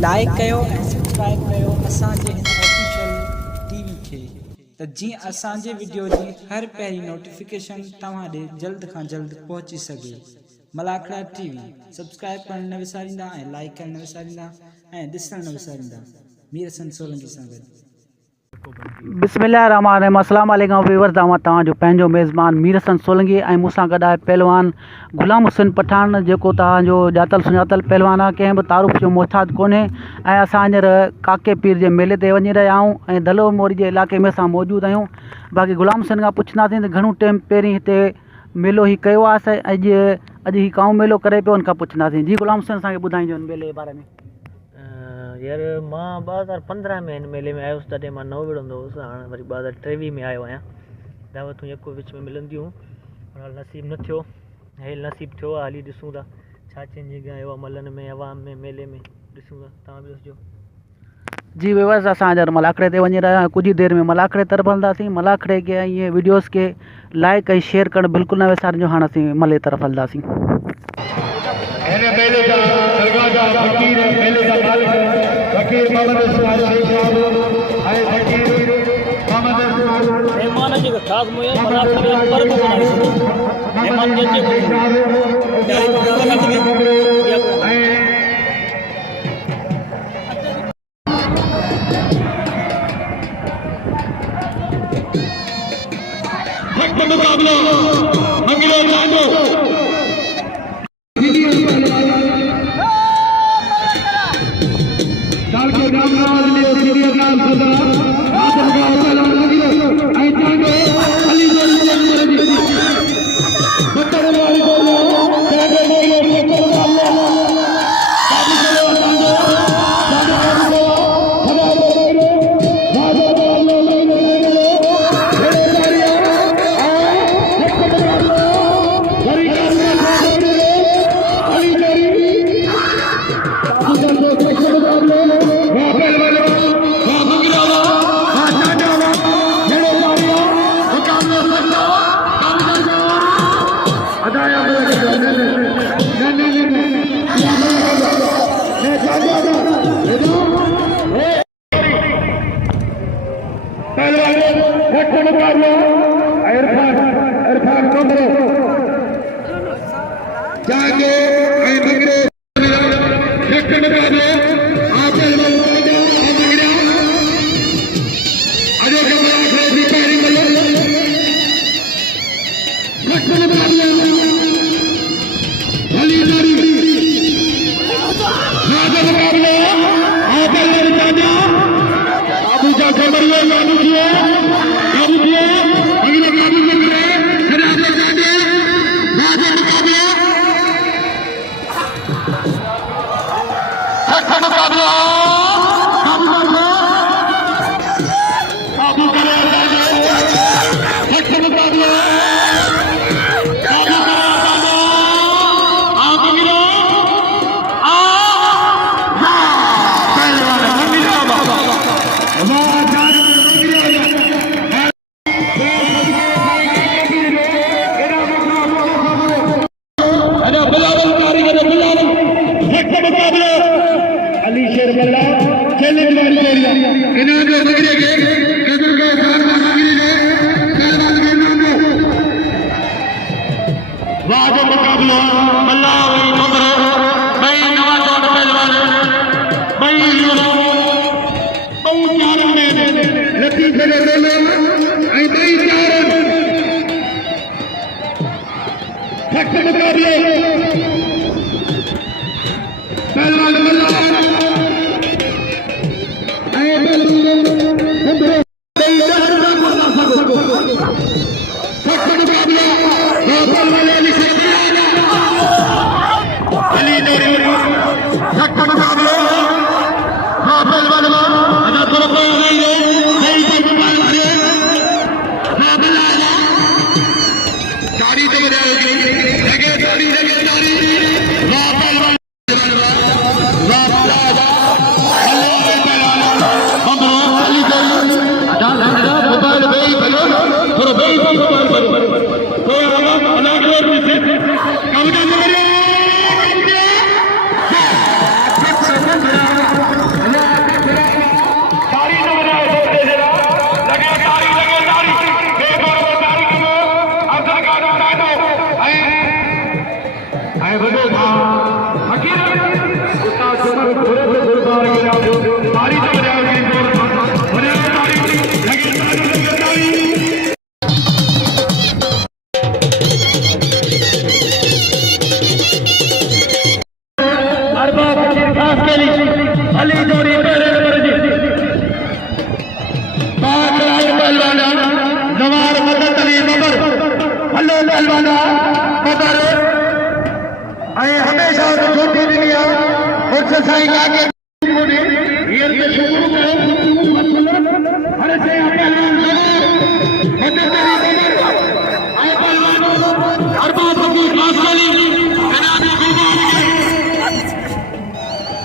Like कयो ऐं subscribe कयो असांजे हिन ऑफिशियल टीवी खे त जीअं असांजे वीडियो जी हर पहिरीं नोटिफिकेशन तव्हां ॾे जल्द खां जल्द पहुची सघे। मलाखड़ा टीवी सब्सक्राइब करण न विसारींदा ऐं लाइक करण न विसारींदा ऐं ॾिसण न विसारींदा। मीर हसन सोलंकी सां गॾु। बिस्मिल्लाहिर्रहमानिर्रहीम। अस्सलाम वालेकुम व्यूअर्स, तव्हांजो पंहिंजो मेज़बान मीर हसन सोलंकी ऐं मूंसां गॾु आहे पहलवान गुलाम हुसैन पठान, जेको तव्हांजो ॼातल सुञातल पहलवान आहे, कंहिं बि तारुफ़ जो मोहताज कोन्हे। ऐं असां हींअर काके पीर जे मेले ते वञी रहिया आहियूं ऐं दलो मोरी जे इलाइक़े में असां मौजूदु आहियूं। बाक़ी गुलाम हुसैन खां पुछंदासीं त घणो टाइम पहिरीं हिते मेलो ही कयो आहे, अॼु ही काऊं मेलो करे पियो, उनखां पुछंदासीं। जी गुलाम हुसैन असांखे ॿुधाइजो हिन मेले जे बारे में। यार मां 2015 में हिन मेले में आयुसि, तॾहिं मां नओं विड़ंदो हुउसि। हाणे वरी 2023 में आयो आहियां। दावतूं यको विच में मिलंदियूं, पर नसीब न थियो। हेल नसीब थियो आहे, हली ॾिसूं था छा चेंजिंग आयो आहे मलनि में, अवाम में, मेले में। ॾिसूं था, तव्हां बि ॾिसिजो। जी व्यूअर्स, असां हींअर मलाखड़े ते वञी रहिया आहियूं। कुछ ही देर में मलाखड़े तरफ़ हलंदासीं। मलाखड़े के ये वीडियोस के लाइक ऐं शेयर करणु बिल्कुलु न विसारिजो। हाणे असीं मले तरफ़ हलंदासीं। मेहमान जी ख़ासि मुहैया मलाखड़े पर बि बनाए सघो। मेहमान जी मुकाबला मंगलो लाडो डाल के नाम नाम लियो सीरियस नाम सदा आदम का पहला मंगलो आई जानो अली जोड़ी जी बत्तर वाली बोलो जाने बोलो बत्तर वाला शादी करो जानो जानो खड़ा बोलो राजा बोलो गाड़ी तो बजाओगे, जगह हमेशा छोटी दुनिया साईं आगे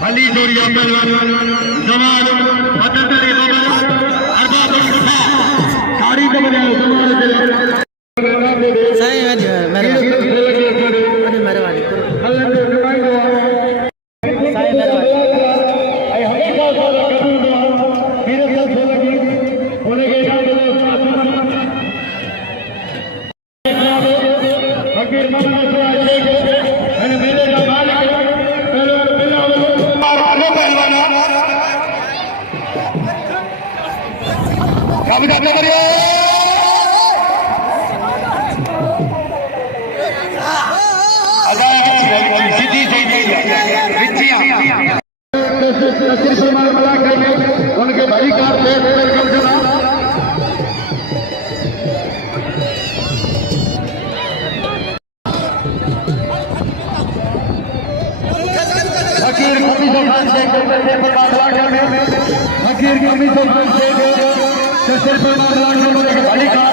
अली दोरिया पहलवान जवान मददरी बबर अरबाब सारी जमाने सही मेहरबानी उनके भाई का फकीर कमीजों खान शेख फकीर कमीजों खान शेख भाई का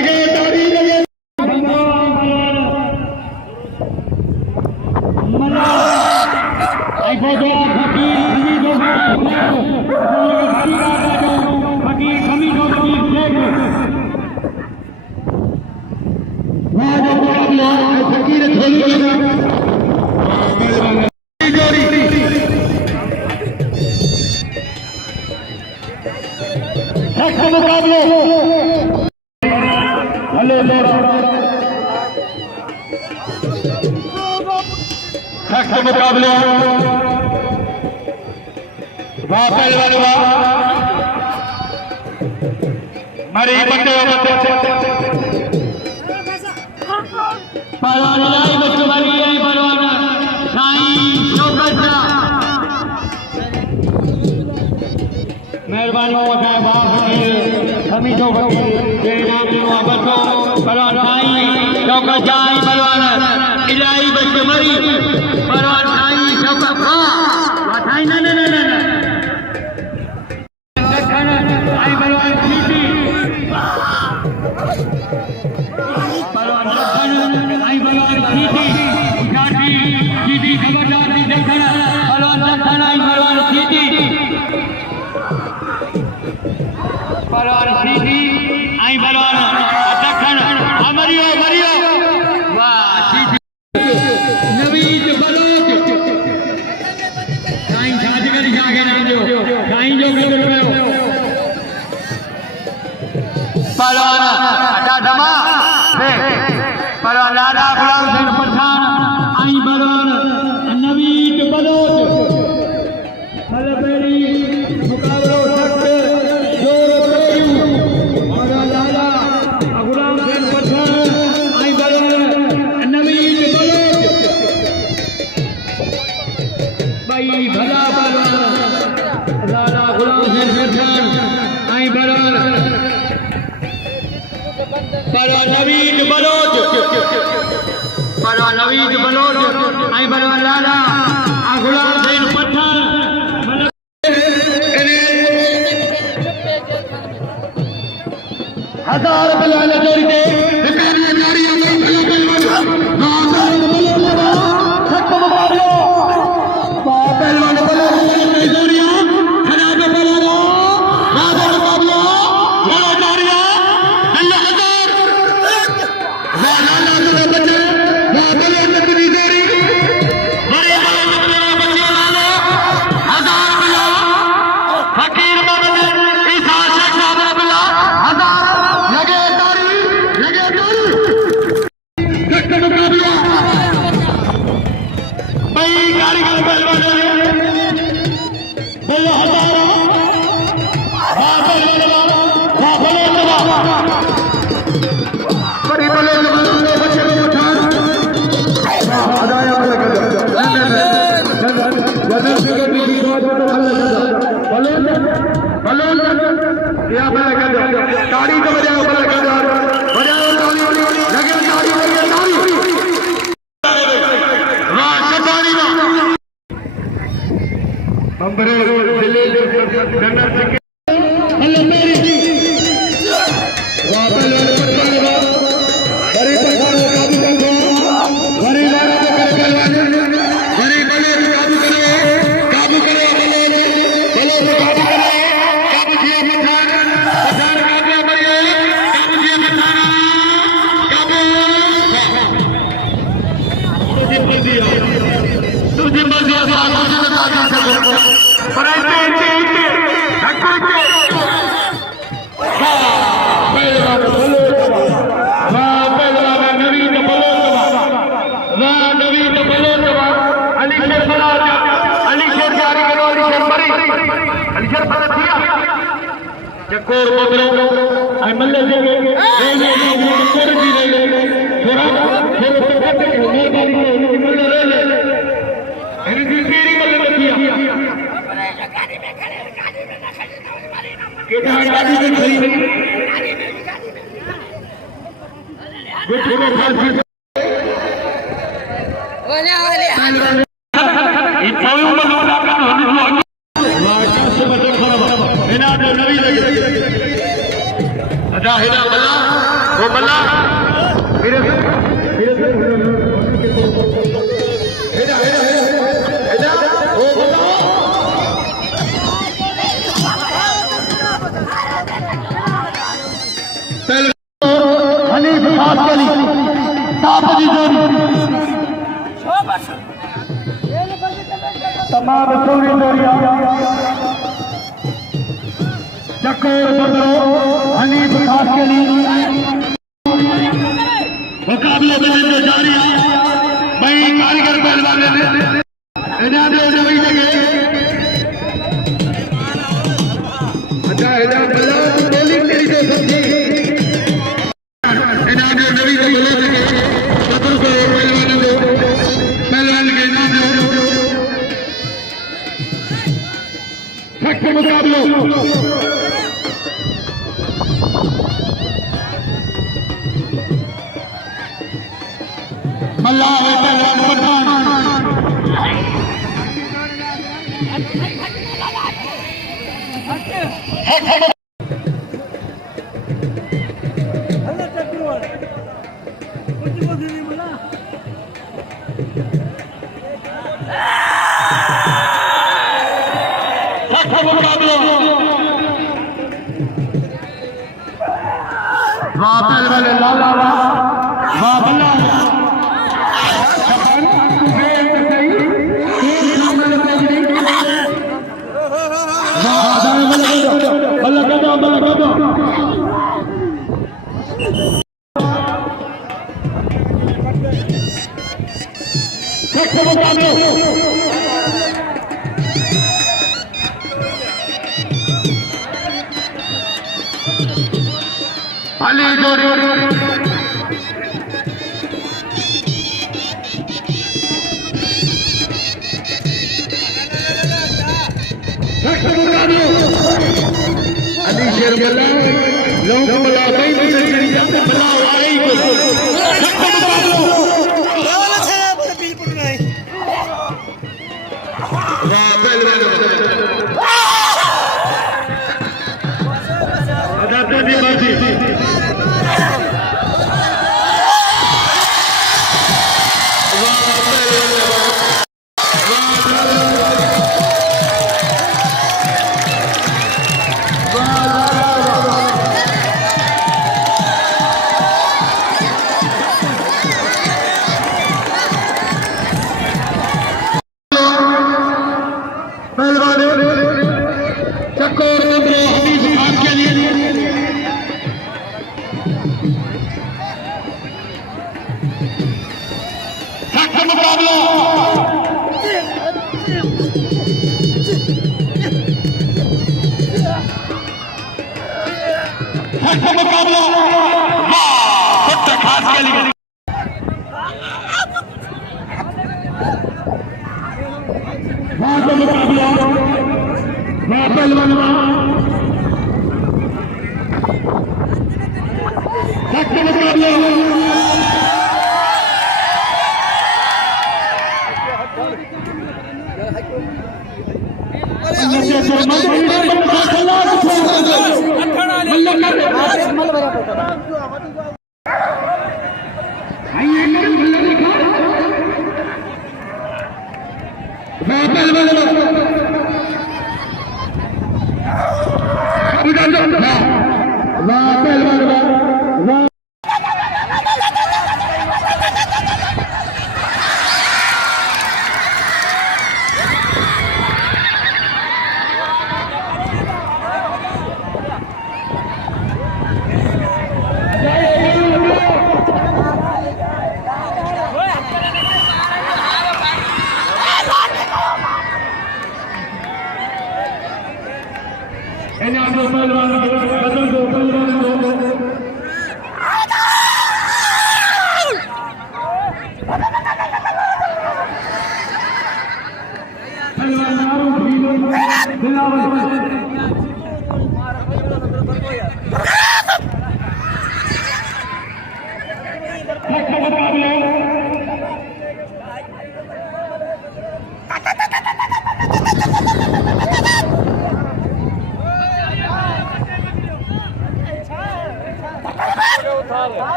लगे नेक्स्ट मुकाबले हले लोरा नेक्स्ट मुकाबले वाह पहलवान वाह मरी बंदे पहलवान लाई बच्चों मरी है पहलवान साईं शौकत मेहरबानी वखाए बाप समी शौकत जे नाम दियो बच्चों पहलवान साईं शौकत जाई पहलवान इलाही बच्चों मरी पहलवान साईं शौकत हां वाठाई न न न न आई पहलवान सीटी पहलवान आई पहलवान सीटी उठाटी सीटी खबरदार दी देखना पहलवान देखना आई पहलवान सीटी पहलवान सीटी आई पहलवान देखना मरियो मरियो वाह सीटी नवीद बलोच साईं छाजगर जागे नाम जो साईं जो बिल्कुल पहलवान अड्डा दमा पहलवान लाला गुलाम सिंह पठान आई पहलवान नवीद बलोच हलबेरी मुकाबलो सख्त जोर पेरू पहलवान लाला गुलाम सिंह पठान आई पहलवान नवीद बलोच भाई भला पहलवान लाला गुलाम सिंह पठान आई पहलवान नवीद बलोच आई पहलवान लाला गुलाम सिंह पठान हजार पहलवान जोड़ी दे ताड़ी तो बजाओ बजाओ ताली लगे ताड़ी लगे ताड़ी वाह शतानी बम्बरे दिल्ली जनरल सेक्रेटरी मेरी वाह पहलवान पठान बड़ी पठान काबू करो बड़ी लारा को कर पहलवान बड़ी बले काबू करो बले बले से काबू करो काबू किया पठान पठान काबू मरिए काबू किया पठान काबू तुझे मर्जी आसान से बता सकते पर ऐसे चकोर बदलो आई मल्ले से चकोर जी ले थोड़ा थोड़ा कट के मेहरबानी मल्ले ले एनी तेरी मल्ले किया गाड़ी में ना खड़ी केटा गाड़ी में खड़ी गुड गुड ओले ई कोई मल्लो ना कर माशा से बच्चा खराब हेना नवी लगे अदा हेना बल्ला वो बल्ला मेरे हेना हेना वो बल्ला पहले हनीफ खास अली तापजी जोड़ी तमाम चोरी जोड़ियां चक्कर हनीफ खास के लिए मुकाबले में जारी भाई कारीगर पहलवान इनाम वही जगह अच्छा इनाम नवी पहलवान के इनाम मुकाबलों मल्ला है पहलवान पठान वाह पहलवान लाला वाह बल्ला अली जोड़ी अली शेर बल्ला लोग बल्ला कई दूसरे जाते बल्ला आई को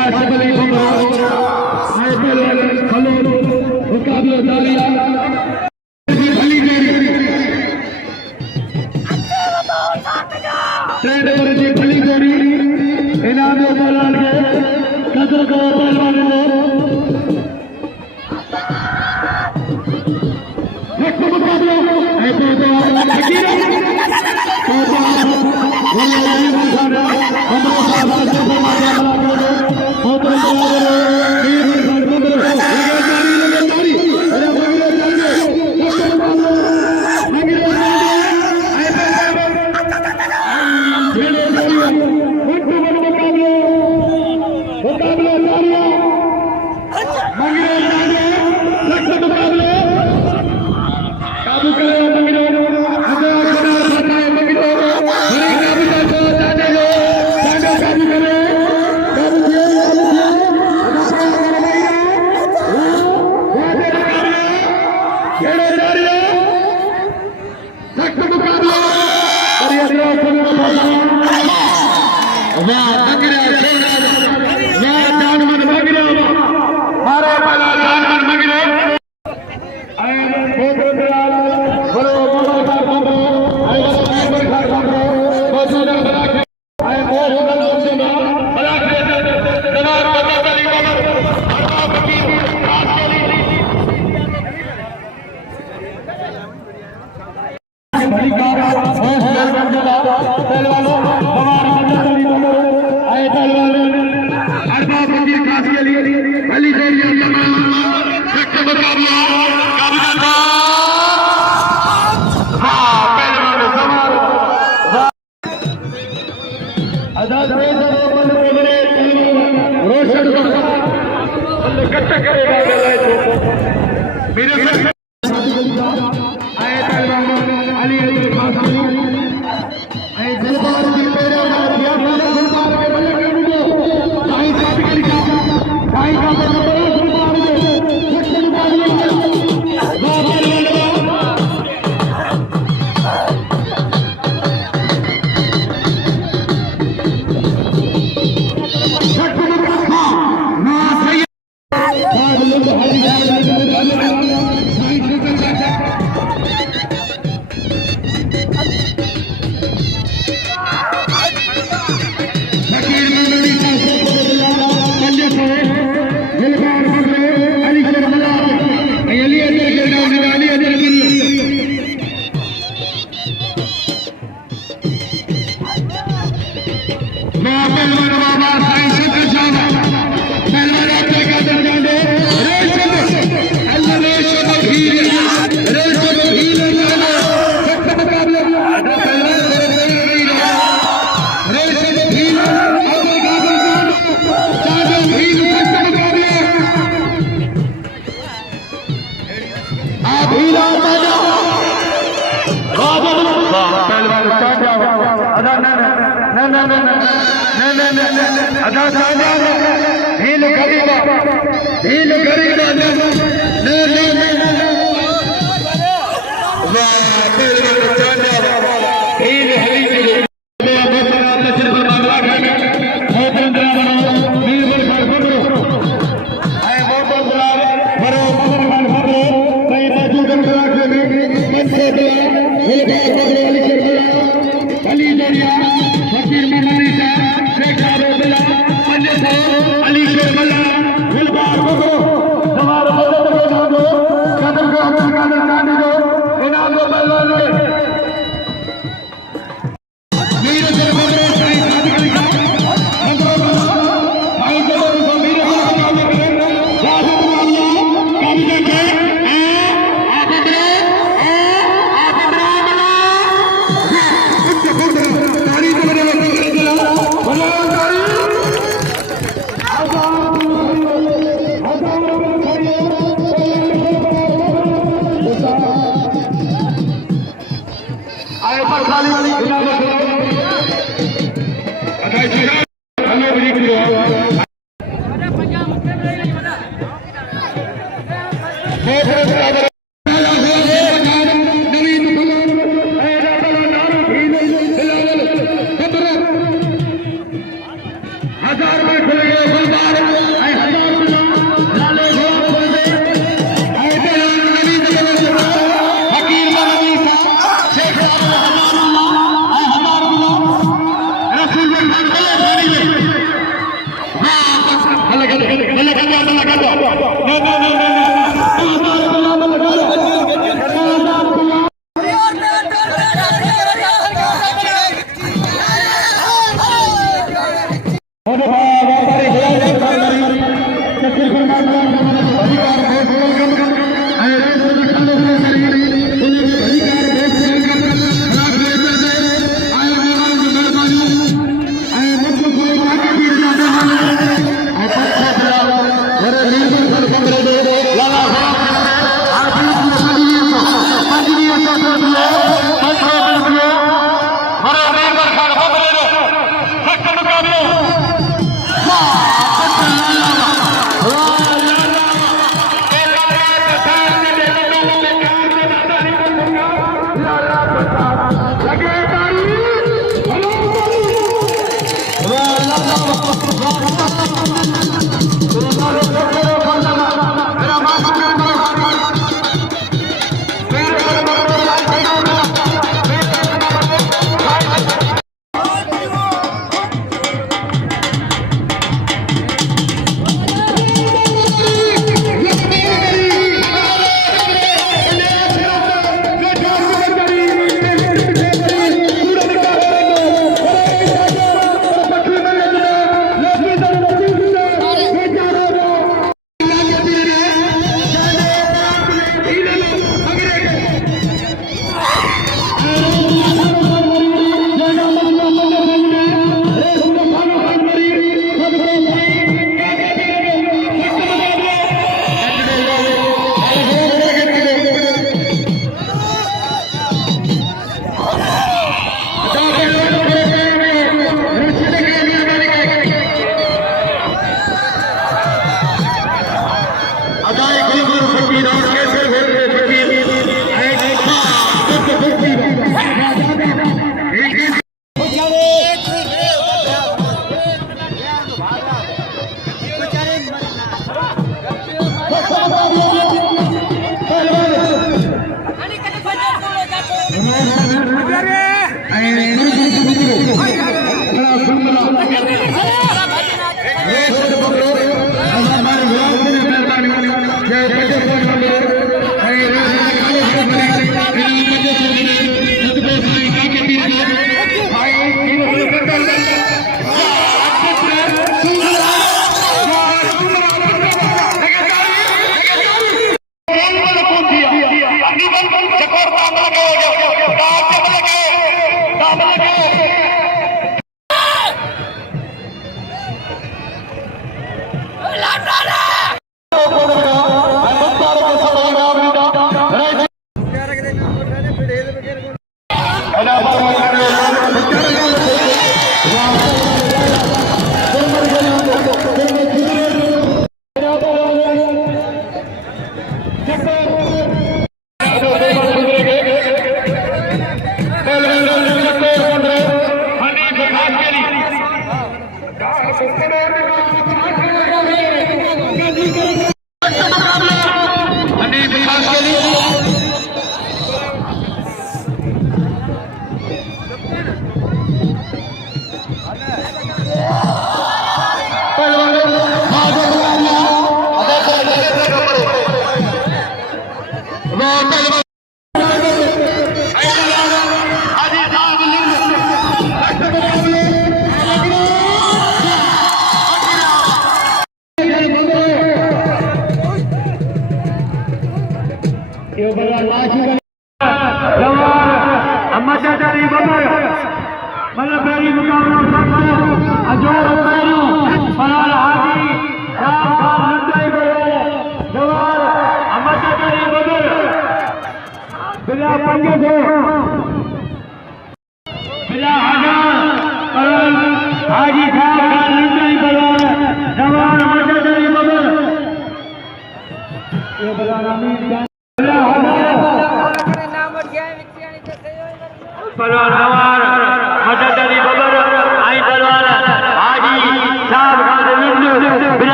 काशिफ अली बमरा आए पहलवान खलो मुकाबला जारी अली जोड़ी ट्रेड ओवर की खली जोड़ी इनाम दो पहलवान के कदर को पहलवान को एक मुकाबला है तो हकीरा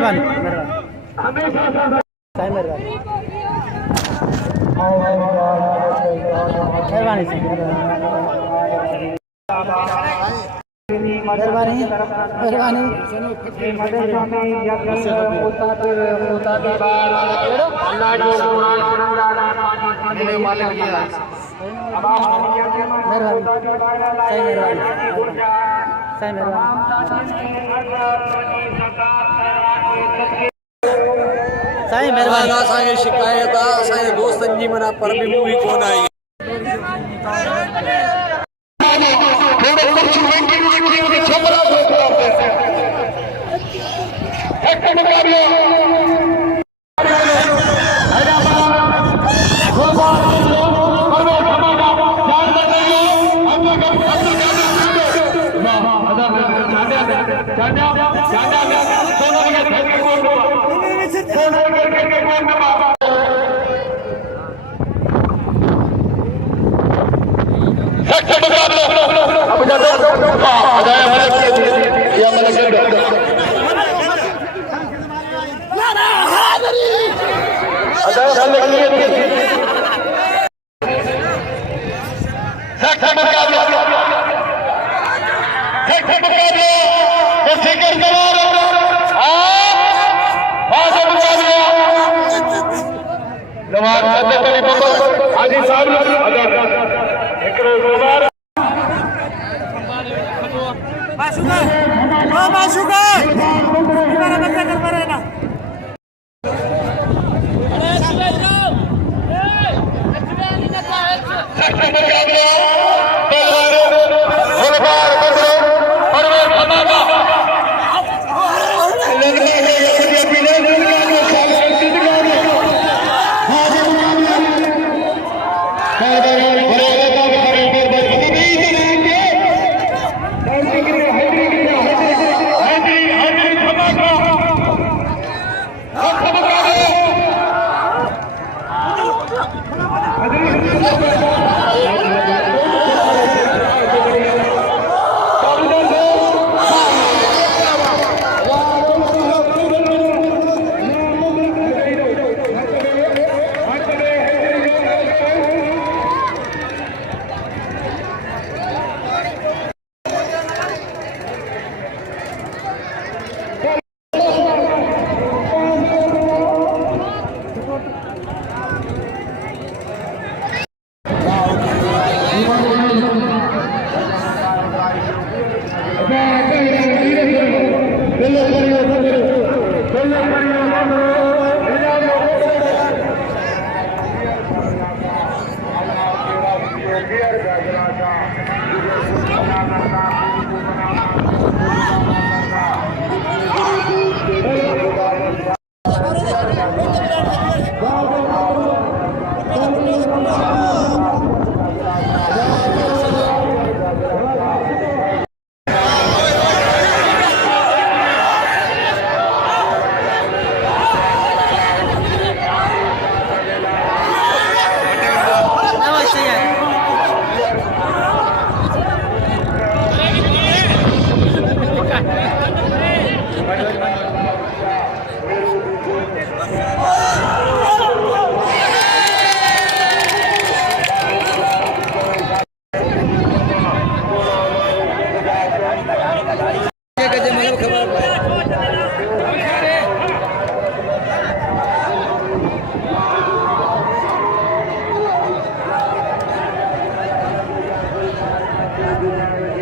महिरबानी साईं महिरबानी असांखे शिकायत आहे असांजे दोस्तनि जी माना पर बि मूवी कोन आई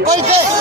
Oye,